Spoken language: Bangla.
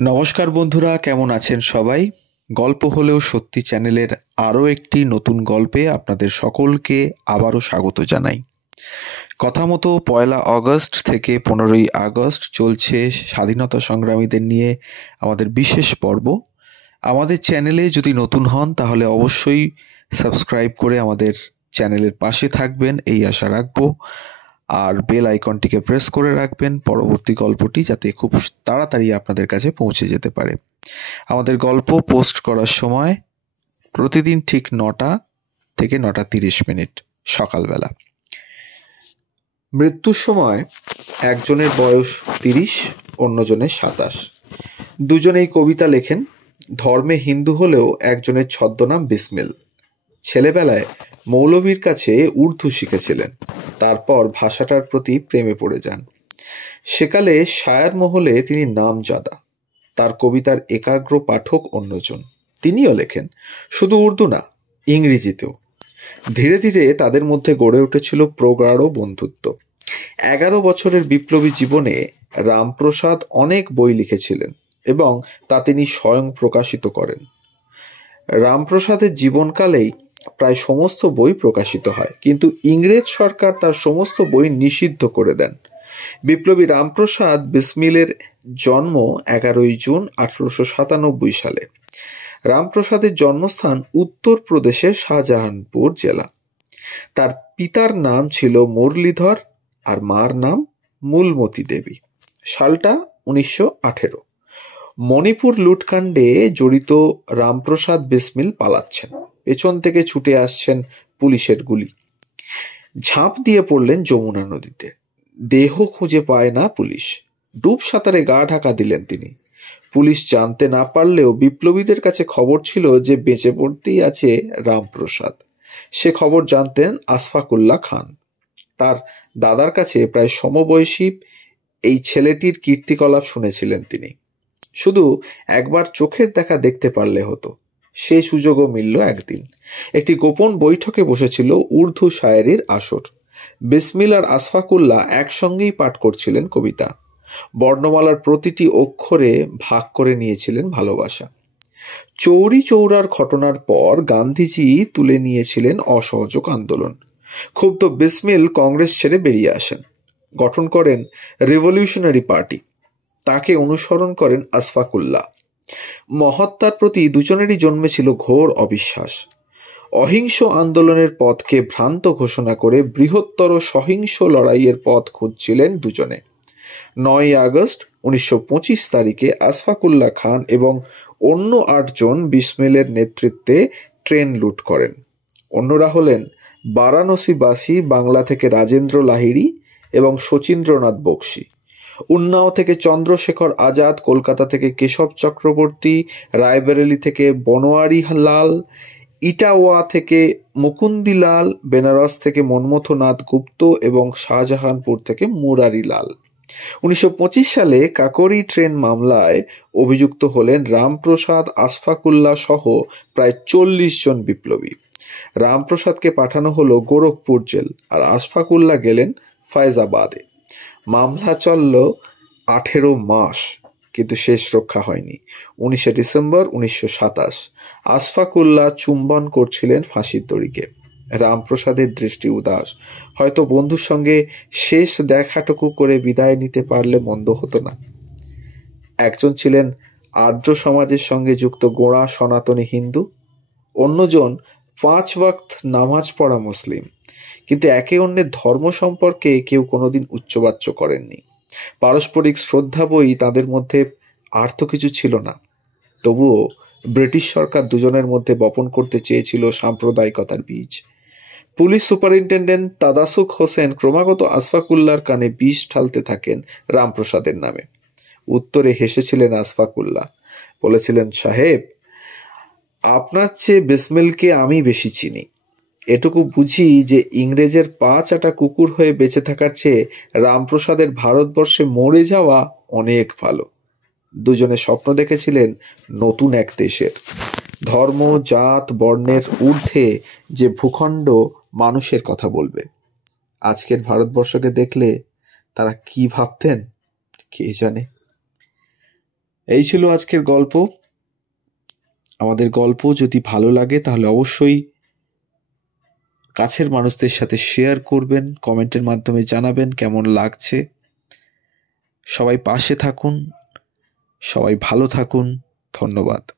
নমস্কার বন্ধুরা, কেমন আছেন সবাই? গল্প হলেও সত্যি চ্যানেলের আরও একটি নতুন গল্পে আপনাদের সকলকে আবারও স্বাগত জানাই। কথা মতো 1 আগস্ট থেকে 15ই আগস্ট চলছে স্বাধীনতা সংগ্রামীদের নিয়ে আমাদের বিশেষ পর্ব। আমাদের চ্যানেলে যদি নতুন হন তাহলে অবশ্যই সাবস্ক্রাইব করে আমাদের চ্যানেলের পাশে থাকবেন এই আশা রাখবো। আর বেল আইকনটিকে প্রেস করে রাখবেন পরবর্তী গল্পটি যাতে খুব তাড়াতাড়ি আপনাদের কাছে পৌঁছে যেতে পারে। আমাদের গল্প পোস্ট করার সময় প্রতিদিন ঠিক 9টা থেকে 9:30 সকালবেলা। মৃত্যুর সময় একজনের বয়স 30, অন্যজনের 27। দুজনেই কবিতা লেখেন। ধর্মে হিন্দু হলেও একজনের ছদ্মনাম বিসমিল। ছেলেবেলায় মৌলভীর কাছে উর্দু শিখেছিলেন, তারপর ভাষাটার প্রতি প্রেমে পড়ে যান। সেকালে শায়ার মহলে তিনি নামজাদা। তার কবিতার একাগ্র পাঠক অন্যজন। তিনিও লেখেন, শুধু উর্দু না, ইংরেজিতেও। ধীরে ধীরে তাদের মধ্যে গড়ে উঠেছিল প্রগাঢ় বন্ধুত্ব। 11 বছরের বিপ্লবী জীবনে রামপ্রসাদ অনেক বই লিখেছিলেন এবং তা তিনি স্বয়ং প্রকাশিত করেন। রামপ্রসাদের জীবনকালেই প্রায় সমস্ত বই প্রকাশিত হয়, কিন্তু ইংরেজ সরকার তার সমস্ত বই নিষিদ্ধ করে দেন। বিপ্লবী রামপ্রসাদ বিসমিলের জন্ম 11ই জুন 1897 সালে। রামপ্রসাদের জন্মস্থান উত্তরপ্রদেশের শাহজাহানপুর জেলা। তার পিতার নাম ছিল মুরলীধর আর মার নাম মূলমতি দেবী। সালটা 1918। মণিপুর লুটকাণ্ডে জড়িত রামপ্রসাদ বিসমিল পালাচ্ছেন। পেছন থেকে ছুটে আসছেন পুলিশের গুলি। ঝাঁপ দিয়ে পড়লেন যমুনা নদীতে। দেহ খুঁজে পায় না পুলিশ। ডুব সাঁতারে গা ঢাকা দিলেন তিনি। পুলিশ জানতে না পারলেও বিপ্লবীদের কাছে খবর ছিল যে বেঁচে পড়তেই আছে রামপ্রসাদ। সে খবর জানতেন আশফাকুল্লাহ খান। তার দাদার কাছে প্রায় সমবয়সী এই ছেলেটির কীর্তিকলাপ শুনেছিলেন তিনি। শুধু একবার চোখের দেখা দেখতে পারলে হতো। সেই সুযোগও মিলল একদিন। একটি গোপন বৈঠকে বসেছিল উর্দু শায়েরির আসর। বিসমিল আর আশফাকুল্লাহ একসঙ্গেই পাঠ করছিলেন কবিতা। বর্ণমালার প্রতিটি অক্ষরে ভাগ করে নিয়েছিলেন ভালোবাসা। চৌরি চৌরার ঘটনার পর গান্ধীজি তুলে নিয়েছিলেন অসহযোগ আন্দোলন। ক্ষুব্ধ বিসমিল কংগ্রেস ছেড়ে বেরিয়ে আসেন, গঠন করেন রিভলিউশনারি পার্টি। তাকে অনুসরণ করেন আশফাকুল্লাহ। মহাত্মার প্রতি দুজনেরই জন্মেছিল ঘোর অবিশ্বাস। অহিংস আন্দোলনের পথকে ভ্রান্ত ঘোষণা করে বৃহত্তর সহিংস লড়াইয়ের পথ খুঁজছিলেন দুজনে। 9 আগস্ট 1925 তারিখে আশফাকুল্লাহ খান এবং অন্য 8 জন বিসমিলের নেতৃত্বে ট্রেন লুট করেন। অন্যরা হলেন বারাণসীবাসী বাংলা থেকে রাজেন্দ্র লাহিড়ী এবং শচীন্দ্রনাথ বক্সী, উন্নাও থেকে চন্দ্রশেখর আজাদ, কলকাতা থেকে কেশব চক্রবর্তী, রায়বেরেলি থেকে বনোয়ারি লাল, ইটাওয়া থেকে মুকুন্দিলাল, বেনারস থেকে মন্মথনাথ গুপ্ত এবং শাহজাহানপুর থেকে মুরারি লাল। 1925 সালে কাকরি ট্রেন মামলায় অভিযুক্ত হলেন রামপ্রসাদ, আশফাকুল্লাহ সহ প্রায় 40 জন বিপ্লবী। রামপ্রসাদকে পাঠানো হলো গোরখপুর জেল আর আশফাকুল্লাহ গেলেন ফয়জাবাদে। মামলা চলল 18 মাস, কিন্তু শেষ রক্ষা হয়নি। 19 ডিসেম্বর 1927 আশফাকুল্লাহ চুম্বন করছিলেন ফাঁসির দড়িকে। রামপ্রসাদের দৃষ্টি উদাস। হয়তো বন্ধুর সঙ্গে শেষ দেখাটুকু করে বিদায় নিতে পারলে মন্দ হতো না। একজন ছিলেন আর্য সমাজের সঙ্গে যুক্ত গোঁড়া সনাতনী হিন্দু, অন্যজন 5 ওয়াক্ত নামাজ পড়া মুসলিম। কিন্তু একে অন্যের ধর্ম সম্পর্কে কেউ কোনোদিন উচ্চবাচ্য করেননি। পারস্পরিক শ্রদ্ধা বই তাদের মধ্যে আর তো কিছু ছিল না। তবুও ব্রিটিশ সরকার দুজনের মধ্যে বপন করতে চেয়েছিল সাম্প্রদায়িকতার বীজ। পুলিশ সুপারিনটেন্ডেন্ট তাদাসুক হোসেন ক্রমাগত আশফাকুল্লাহর কানে বিষ ঢালতে থাকেন রামপ্রসাদের নামে। উত্তরে হেসেছিলেন আশফাকুল্লাহ, বলেছিলেন, সাহেব, আপনার চেয়ে বিসমিলকে আমি বেশি চিনি। এটুকু বুঝি যে ইংরেজের পা চাটা কুকুর হয়ে বেঁচে থাকার চেয়ে রামপ্রসাদের ভারতবর্ষে মরে যাওয়া অনেক ভালো। দুজনে স্বপ্ন দেখেছিলেন নতুন এক দেশের। ধর্ম, জাত, বর্ণের ঊর্ধ্বে যে ভূখণ্ড মানুষের কথা বলবে। আজকের ভারতবর্ষকে দেখলে তারা কি ভাবতেন কে জানে। এই ছিল আজকের গল্প। আমাদের গল্প যদি ভালো লাগে তাহলে অবশ্যই কাছের মানুষদের সাথে শেয়ার করবেন, কমেন্টের মাধ্যমে জানাবেন কেমন লাগছে। সবাই পাশে থাকুন, সবাই ভালো থাকুন। ধন্যবাদ।